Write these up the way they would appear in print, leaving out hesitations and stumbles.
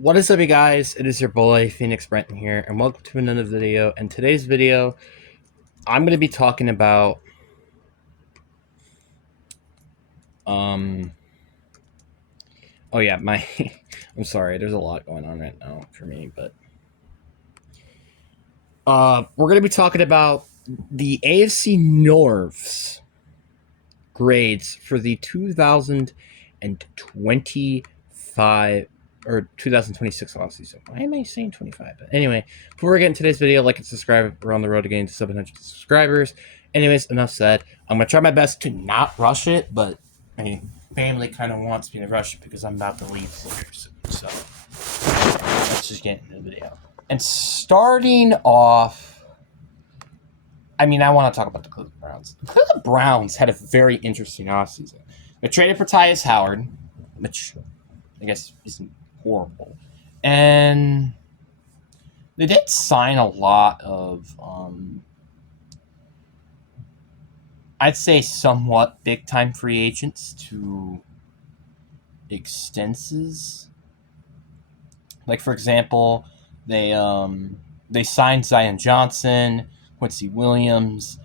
What is up, you guys? It is your boy Phoenix Brenton here, and welcome to another video. And today's video, I'm going to be talking about um. Oh yeah, my. I'm sorry. There's a lot going on right now for me, but we're going to be talking about the AFC North's grades for the 2025 or 2026 offseason. Why am I saying 25? But anyway, before we get into today's video, like and subscribe. We're on the road to getting to 700 subscribers. Anyways, enough said. I'm going to try my best to not rush it, but my family kind of wants me to rush it because I'm about to leave here soon. So let's just get into the video. And starting off, I want to talk about the Cleveland Browns. The Cleveland Browns had a very interesting offseason. They traded for Tyus Howard, which I guess isn't horrible. And they did sign a lot of, I'd say somewhat big-time free agents to extenses. Like, for example, they signed Zion Johnson, Quincy Williams,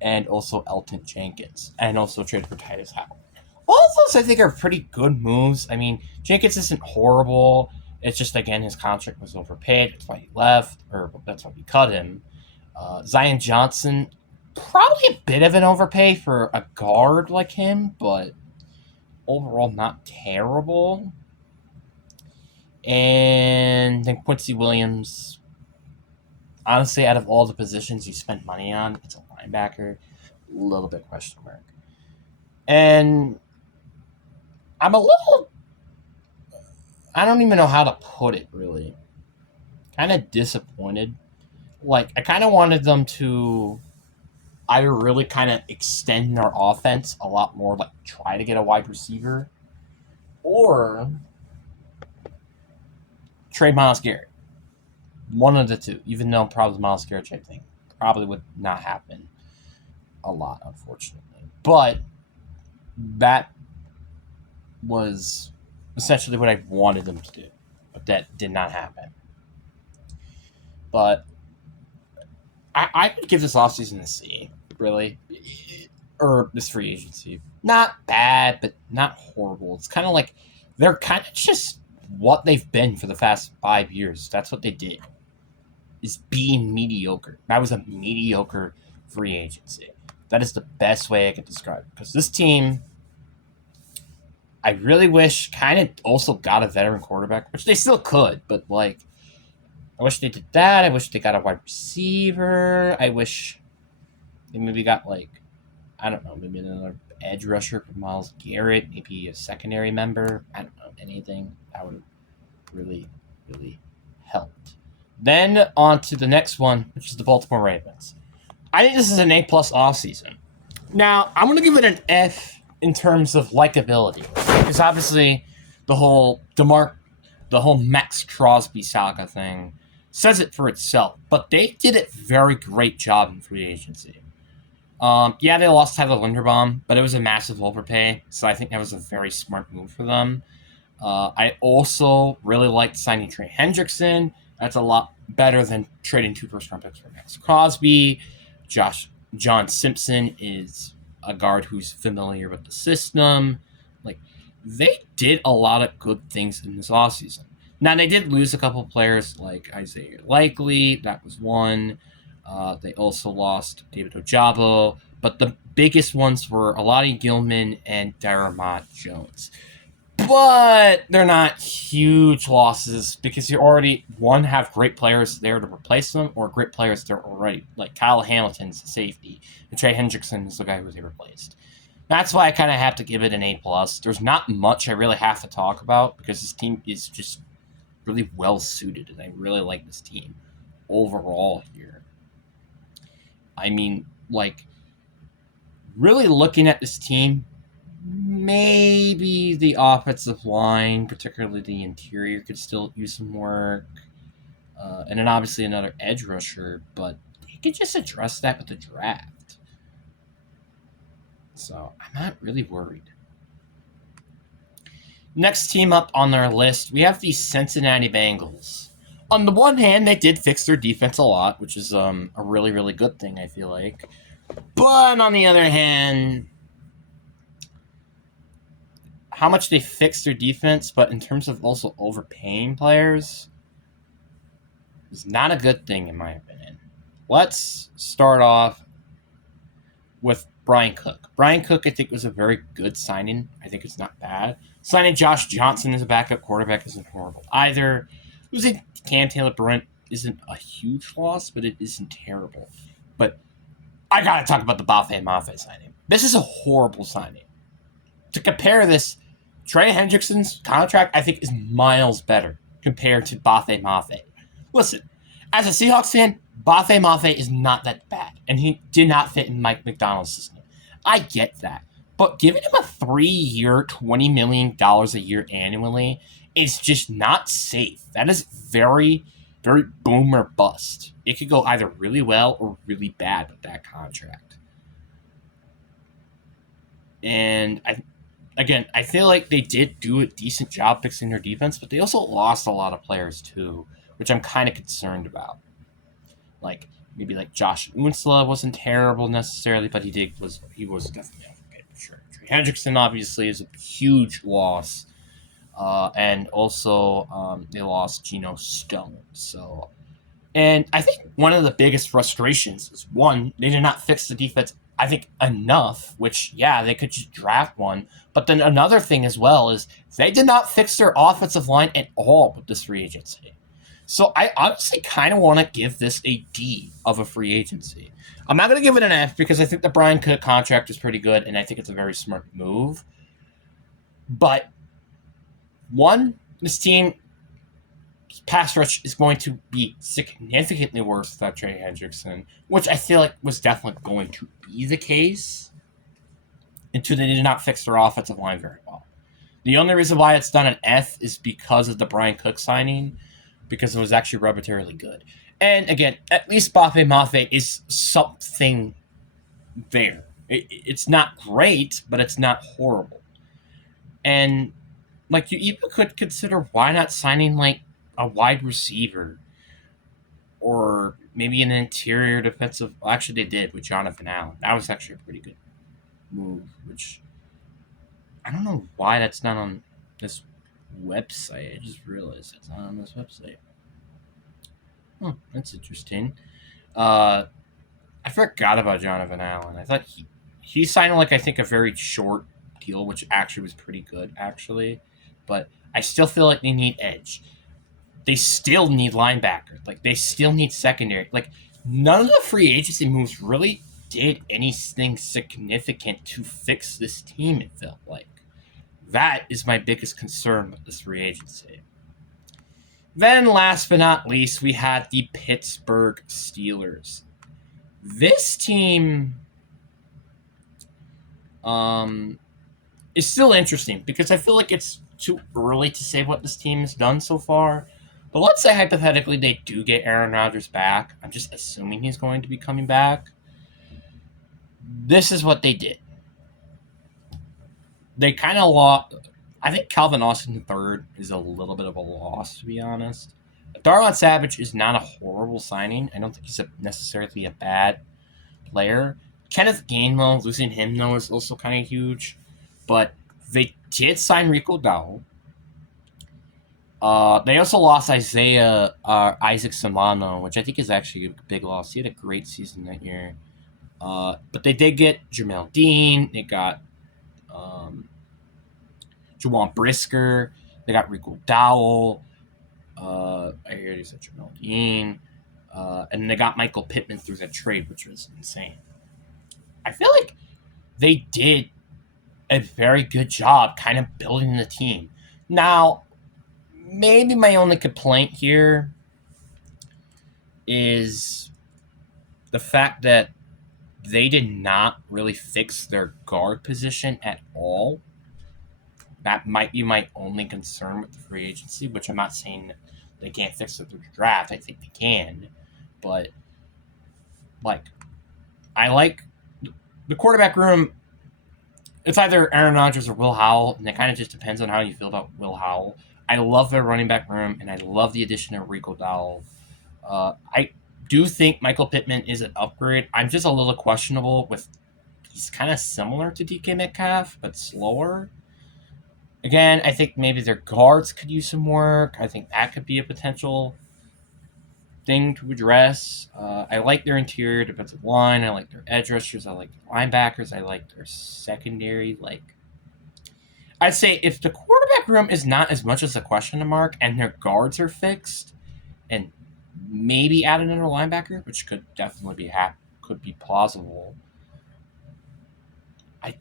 and also Elton Jenkins, and also traded for Tyus Howard. All of those, I think, are pretty good moves. Jenkins isn't horrible. It's just, again, his contract was overpaid. That's why he left, or that's why we cut him. Zion Johnson, probably a bit of an overpay for a guard like him, but overall not terrible. And then Quincy Williams, honestly, out of all the positions you spent money on, it's a linebacker. A little bit question mark. And I'm a little, I don't even know how to put it, really. Kind of disappointed. Like, I kind of wanted them to either really kind of extend their offense a lot more, like try to get a wide receiver, or trade Myles Garrett. One of the two, even though probably the Myles Garrett trade thing probably would not happen a lot, unfortunately. But that was essentially what I wanted them to do, but that did not happen. But I would give this offseason a C, really. Or this free agency. Not bad, but not horrible. It's kind of like they're kind of just what they've been for the past 5 years. That's what they did, is being mediocre. That was a mediocre free agency. That is the best way I could describe it. Because this team, I really wish, kind of also got a veteran quarterback, which they still could, but like, I wish they did that. I wish they got a wide receiver. I wish they maybe got, like, I don't know, maybe another edge rusher for Myles Garrett, maybe a secondary member. I don't know, anything. That would have really, really helped. Then on to the next one, which is the Baltimore Ravens. I think this is an A-plus offseason. Now, I'm going to give it an F in terms of likability, because obviously the whole Max Crosby saga thing says it for itself, but they did a very great job in free agency. Yeah, they lost Tyler Linderbaum, but it was a massive overpay, so I think that was a very smart move for them. I also really liked signing Trey Hendrickson. That's a lot better than trading 2 first-round picks for Max Crosby. John Simpson is a guard who's familiar with the system. Like, they did a lot of good things in this offseason. Now, they did lose a couple of players like Isaiah Likely. That was one. They also lost David Ojabo. But the biggest ones were Aladi Gilman and Daramont Jones. But they're not huge losses because you already, one, have great players there to replace them, or great players there already. Like Kyle Hamilton's the safety, and Trey Hendrickson is the guy who they replaced. That's why I kind of have to give it an A+. There's not much I really have to talk about because this team is just really well suited, and I really like this team overall here. Really looking at this team, maybe the offensive line, particularly the interior, could still use some work. And then obviously another edge rusher, but you could just address that with the draft. So I'm not really worried. Next team up on their list, we have the Cincinnati Bengals. On the one hand, they did fix their defense a lot, which is a really, really good thing, I feel like. But on the other hand, how much they fixed their defense, but in terms of also overpaying players, is not a good thing, in my opinion. Let's start off with Brian Cook. Brian Cook, I think, was a very good signing. I think it's not bad. Signing Josh Johnson as a backup quarterback isn't horrible either. Losing Cam Taylor-Britt isn't a huge loss, but it isn't terrible. But I got to talk about the Bafe Mafe signing. This is a horrible signing. To compare this, Trey Hendrickson's contract, I think, is miles better compared to Bafe Mafe. Listen, as a Seahawks fan, Bafe Mafe is not that bad, and he did not fit in Mike McDonald's system. I get that. But giving him a 3-year, $20 million a year annually is just not safe. That is very, very boom or bust. It could go either really well or really bad with that contract. And I feel like they did do a decent job fixing their defense, but they also lost a lot of players too, which I'm kind of concerned about. Like maybe like Josh Unsla wasn't terrible necessarily, but he was definitely okay for sure. Trey Hendrickson obviously is a huge loss, and also they lost Geno Stone. So, and I think one of the biggest frustrations is one, they did not fix the defense, I think, enough, which, yeah, they could just draft one. But then another thing as well is they did not fix their offensive line at all with this free agency. So I honestly kind of want to give this a D of a free agency. I'm not going to give it an F because I think the Brian Cook contract is pretty good, and I think it's a very smart move. But, one, this team pass rush is going to be significantly worse without Trey Hendrickson, which I feel like was definitely going to be the case until they did not fix their offensive line very well. The only reason why it's done an F is because of the Brian Cook signing, because it was actually arbitrarily good. And again, at least Bafe Mafe is something there. It's not great, but it's not horrible. And like you even could consider why not signing like a wide receiver or maybe an interior defensive. Well, actually, they did with Jonathan Allen. That was actually a pretty good move, which I don't know why that's not on this website. I just realized it's not on this website. Oh, that's interesting. I forgot about Jonathan Allen. I thought he signed like I think a very short deal, which actually was pretty good, actually. But I still feel like they need edge. They still need linebacker. Like they still need secondary. Like none of the free agency moves really did anything significant to fix this team. It felt like that is my biggest concern with this free agency. Then, last but not least, we had the Pittsburgh Steelers. This team is still interesting because I feel like it's too early to say what this team has done so far. But let's say hypothetically they do get Aaron Rodgers back. I'm just assuming he's going to be coming back. This is what they did. They kind of lost. I think Calvin Austin III is a little bit of a loss, to be honest. Darlon Savage is not a horrible signing. I don't think he's necessarily a bad player. Kenneth Gainwell, losing him, though, is also kind of huge. But they did sign Rico Dowell. They also lost Isaac Samano, which I think is actually a big loss. He had a great season that year. But they did get Jamel Dean. They got Juwan Brisker. They got Rico Dowell. I already said Jamel Dean. And they got Michael Pittman through that trade, which was insane. I feel like they did a very good job kind of building the team. Now, maybe my only complaint here is the fact that they did not really fix their guard position at all. That might be my only concern with the free agency, which I'm not saying that they can't fix it through the draft. I think they can. But, I like the quarterback room. It's either Aaron Rodgers or Will Howell, and it kind of just depends on how you feel about Will Howell. I love their running back room, and I love the addition of Rico Dowdle. I do think Michael Pittman is an upgrade. I'm just a little questionable with he's kind of similar to DK Metcalf, but slower. Again, I think maybe their guards could use some work. I think that could be a potential thing to address. I like their interior defensive line. I like their edge rushers. I like their linebackers. I like their secondary. I'd say if the quarterback room is not as much as a question mark and their guards are fixed, and maybe add another linebacker, which could definitely could be plausible. I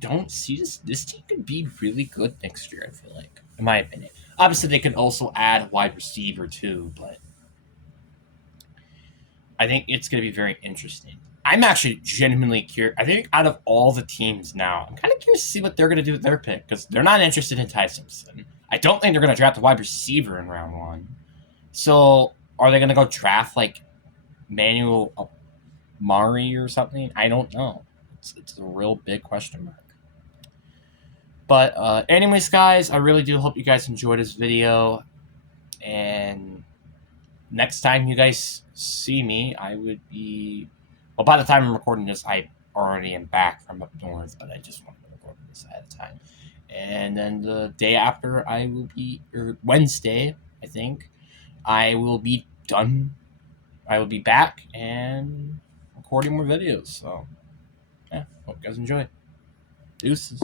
don't see this team could be really good next year. I feel like, in my opinion. Obviously, they could also add a wide receiver too, but I think it's going to be very interesting. I'm actually genuinely curious. I think out of all the teams now, I'm kind of curious to see what they're going to do with their pick because they're not interested in Ty Simpson. I don't think they're going to draft a wide receiver in round 1. So are they going to go draft like Manuel Mari or something? I don't know. It's a real big question mark. But anyways, guys, I really do hope you guys enjoyed this video. And next time you guys see me, I would be... Well, by the time I'm recording this, I already am back from up north, but I just wanted to record this ahead of time. And then the day after, I will be... Or Wednesday, I think, I will be done. I will be back and recording more videos. So, yeah, hope you guys enjoy. Deuces.